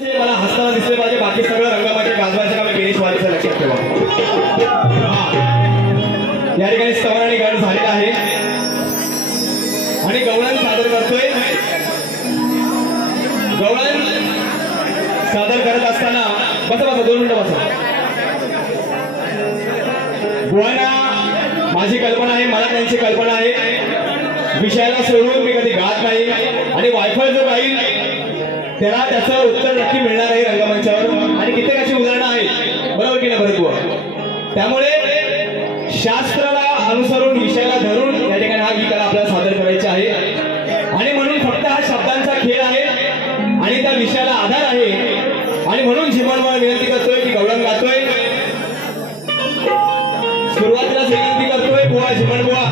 मला हसताना दिसले पाहिजे, बाकी सगळं रंगमाचे गाजवायचं काम गिरीश वारीचं लक्षात ठेवा। या ठिकाणी स्तवन आणि गाणं झालेलं आहे आणि गवळण सादर करतोय। गवळण सादर करत असताना बसा 2 मिनिटं बसा। बुवांना माझी कल्पना आहे, मला त्यांची कल्पना आहे, विषयाला सोडून मी कधी गात नाही आणि वायफळ जो गाईल त्याला त्याचं उत्तर नक्की मिळणार आहे रंगमंचावर आणि कित्येकाची उदाहरणं आहेत, बरोबर की नाही बरं बुवा? त्यामुळे शास्त्राला अनुसरून विषयाला धरून या ठिकाणी हा गीत आपल्याला सादर करायचा आहे आणि म्हणून फक्त हा शब्दांचा खेळ आहे आणि त्या विषयाला आधार आहे आणि म्हणून जीवनवर विनंती करतोय की गवळण गातोय। सुरुवातीलाच विनंती करतोय बुवा, जीवन बुवा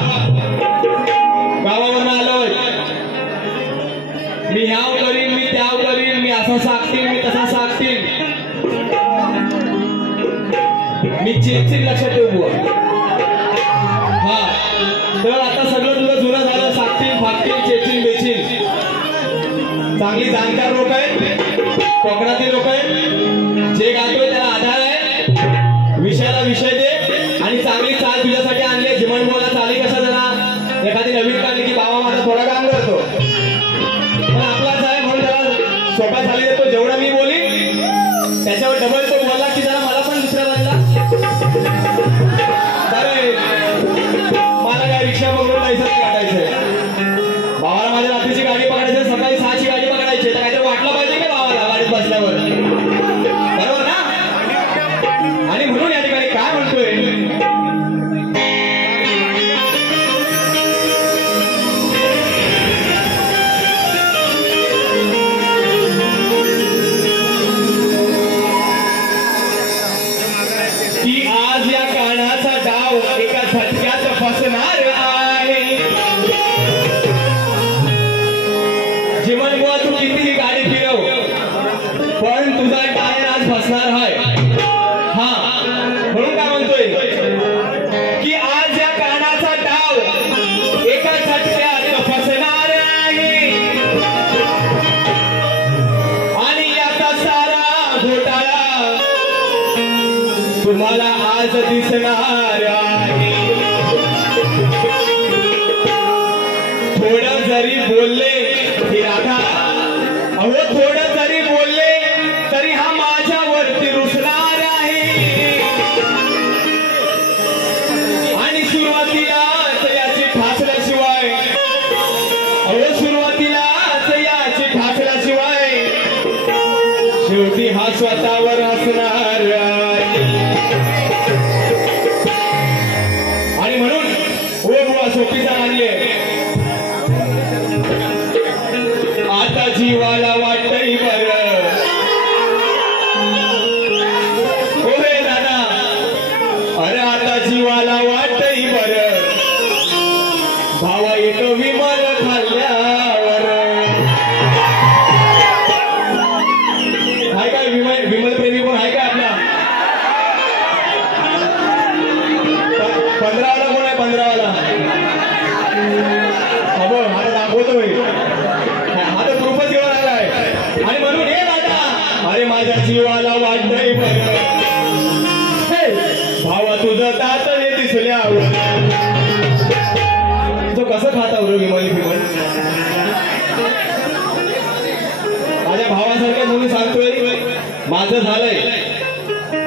गावावरून आलोय, मी ह्याव करीन, मी त्याव करीन, मी असं सांगतील, मी तसा सांगतील, मी चिंचित लक्षात ठेवू बुवा। हा तर आता सगळं तुझं जुनं झालं, सांगतील फागतील चेचिल बेचिल। चांगली जाणकार लोक आहेत, कोकणातील लोक आहेत, जे गातोय त्याला आधार आहे, विषयाला विषय दे आणि चांगली चाल तुझ्यासाठी आणली आहे। जीवन बोला चाली कसा जरा एखादी नवीन काढली की बाबा माझा थोडा काम करतो, पण आपलाच आहे म्हणून त्याला सोपा झाली देतो। जेवढा मी बोलीन त्याच्यावर डबल तो बोलला की जरा मला पण दुसऱ्या बाजूला अरे मला काय रिक्षा पकडून लायसन्स काढायचंय, भावाला माझ्या रात्रीची गाडी पकडायची, सकाळी 6ची गाडी पकडायची, तर काहीतरी वाटलं पाहिजे का भावाला गाडीत बसल्यावर, बरोबर ना? आणि म्हणून या ठिकाणी काय म्हणतोय, की आज या कानाचा डाव एका झटक्यात फसणार आहे। जीवन बुवा तू कितीही गाडी फिरव पण तुझा टायर आज फसणार आहे। हा म्हणून काय म्हणतोय की आज या कानाचा डाव एका झटक्यात फसणार आहे आणि याचा सारा घोटाळा तुम्हाला आज दिसणार आहे। थोडं जरी बोलले ही राधा, अहो थोडं जरी बोलले तरी हा माझ्यावरती रुसणार आहे आणि सुरुवातीलाच याची ठासल्याशिवाय, अहो सुरुवातीलाच याची ठासल्याशिवाय शेवटी हा स्वतःवर हसणार आहे। आणि म्हणून ओ बुवा सोपीचा आणले, आता जीवाला वाटतंय बरं, हो रे दादा, अरे आता जीवाला वाटतंय बरं, भावा एक विमल खाल्ल्यावर। आहे काय विमल प्रेमी कोण आहे काय आपला? 15वाला कोण आहे? 15वाला अबो आता दाखवतोय, हा तर प्रूफच घेऊन आलाय। आणि म्हणून हे दादा, अरे माझ्या जीवाला वाटतंय बरं, भावा तुझं दात हे दिसल्यावर, तो कसं खाता बरं विमल विमल? माझ्या भावासारख्या म्हणून सांगतोय, माझं झालंय,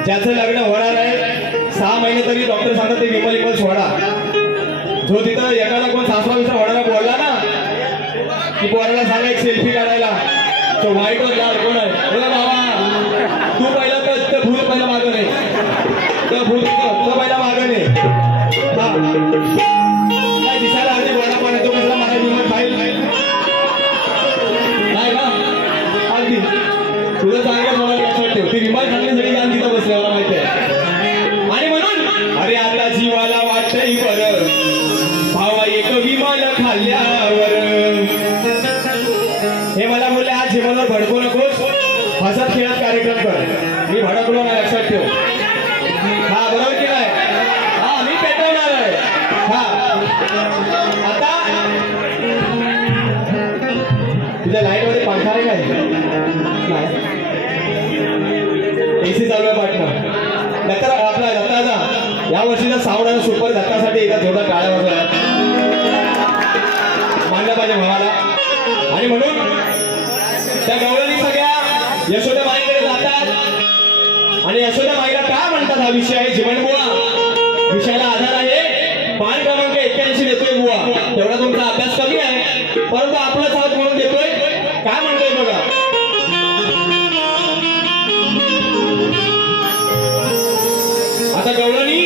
ज्याचं लग्न होणार आहे 6 महिने तरी डॉक्टर सांगत ते विमल विमल सोडा। जो तिथं एखादा कोण सासरा विसरा होणारा बोलला ना की पोराला सांगा एक सेल्फी काढायला, तो वाईट वर लाल कोण आहे, बोला बाबा तू पहिला तर भूल पहिला मागं नाही, तर भूल तो पहिला मागं नाही, काय दिसायला अगदी बोला पण तो कसला मला विमल खाईल नाही का? अगदी तुझं चांगलं मला लक्षात ठेव, ती विमल खाण्यासाठी जाण तिथं बसले मला माहिती आहे। आणि म्हणून अरे आता जीवाला वाटतंय बरं, भावा एक विमल खाल्ल्यावर। हे मला बोलले आज जीवनावर भडकू नकोस, हसत खेळत कार्यक्रम कर, मी भडकलो नाही लक्षात ठेव। हा बरोबर की नाही? हा मी पेटवणार आहे। हा आता तुझ्या लाईट मध्ये पंखा आहे काय? एसी चालू आहे पाठनं दत्ता आपला दत्ताचा या वर्षीचा सावडा सुपर दत्तासाठी एकदा जोरदार टाळ्या वाजवा मानलं पाहिजे भावाला. आणि म्हणून त्या गवळणी सगळ्या यशोदाबाईकडे जातात आणि यशोदाबाईला काय म्हणतात हा विषय आहे जीवनबुवा विषयाला आधार आहे पान क्रमांक 81 देतोय बुवा. तेवढा तुमचा अभ्यास कमी आहे परंतु आपलाच हात म्हणून देतोय. काय म्हणतोय बघा. आता गवळणी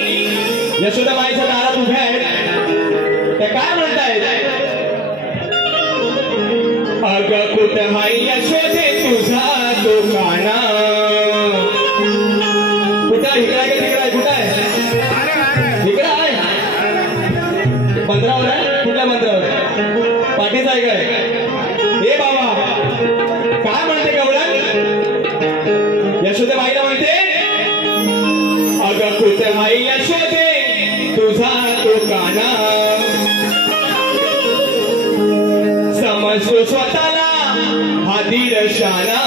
यशोदाबाईच्या दारात उभ्या आहेत त्या काय म्हणतायत. अगं कुठं हाय यशोदे तुझा तो काना. कुठं इकडे आहे का तिकडे आहे. कुठं आहे इकडे आहे मंत्रावर आहे. कुठल्या मंत्रावर पाठीचा आहे काय. हे बाबा काय म्हणते गवळण यशोदाबाईला म्हणते अगं कुठं हाय यशोदे तुझा तो काना. समजतो स्वतःला हा दीरशाना.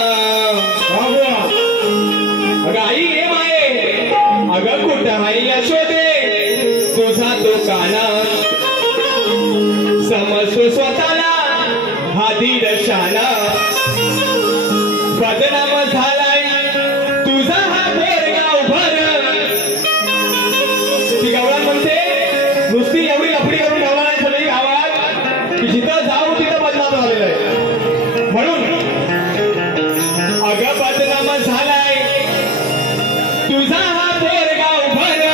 अगं आई हे माये अगं कुठं हाय यशोदे तुझा तो काना. समजतो स्वतःला हा दीरशाना. बदनाम झालाय तुझा हा बोरगाव भर. ती गवळण म्हणते नुसती एवढी लफडी करून ठेवणार सगळी गावात की जिथं जाऊ तिथं बदनाम झालेलं आहे. म्हणून अगं बदनाम झालाय तुझा हा बोरगाव भर.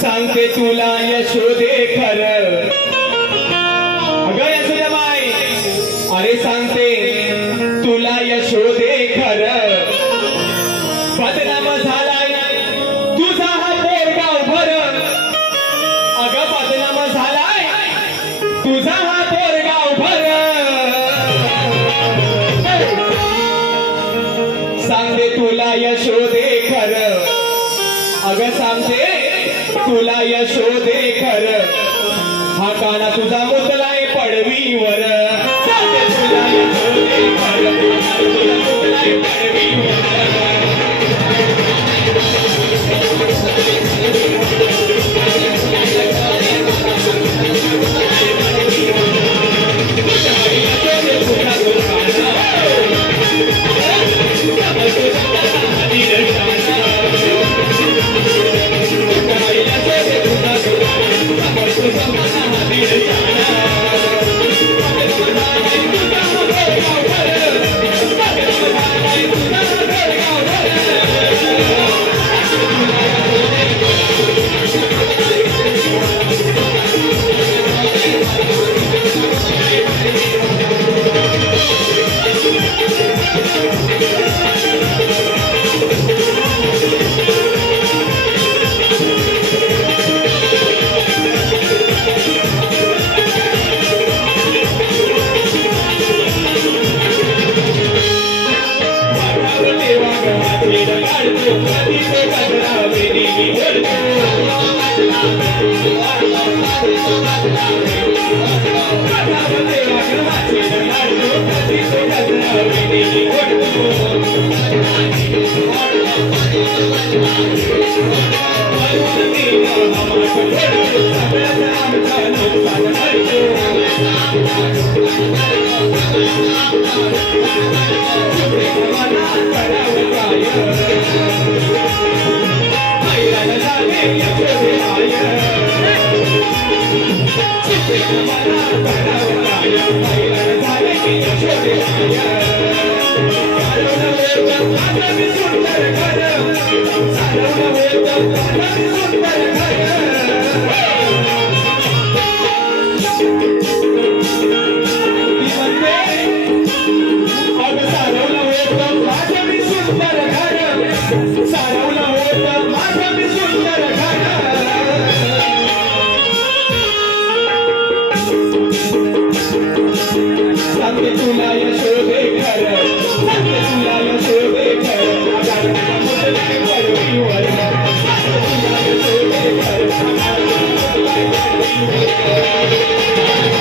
सांगते तुला यशोदे खरं. अगं यशोदाबाई अरे सांगते तुला यशोदे खरं. बदनाम झालाय तुझा हा बोरगाव भर. अगं बदनाम झालाय तुझा हा बोरगाव भर. सांगते तुला यशोदे खरं. अगं सांगते तुला यशोदे खरं. हा काना तुझा मुतलाय पडवीवर. सांगते तुला यशोदे खरं. तुला मुतलाय पडवीवर. Thank you.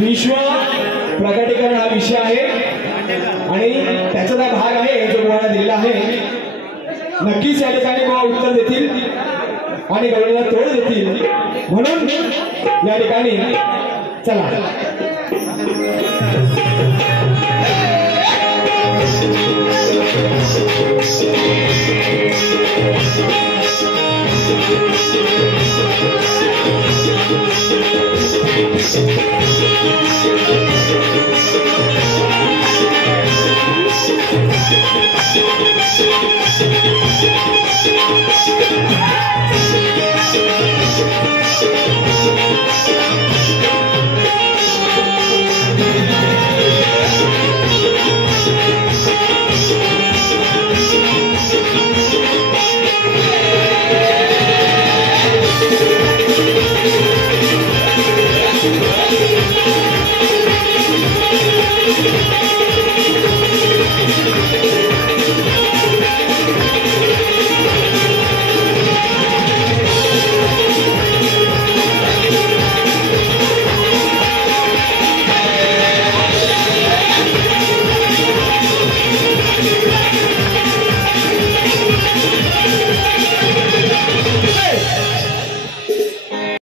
विश्व प्रकटीकरण हा विषय आहे आणि त्याचा भाग आहे जो गोवाला दिलेला आहे. नक्कीच या ठिकाणी गोवा उत्तर देतील आणि गवळीला तोड देतील म्हणून या ठिकाणी चला Thank you.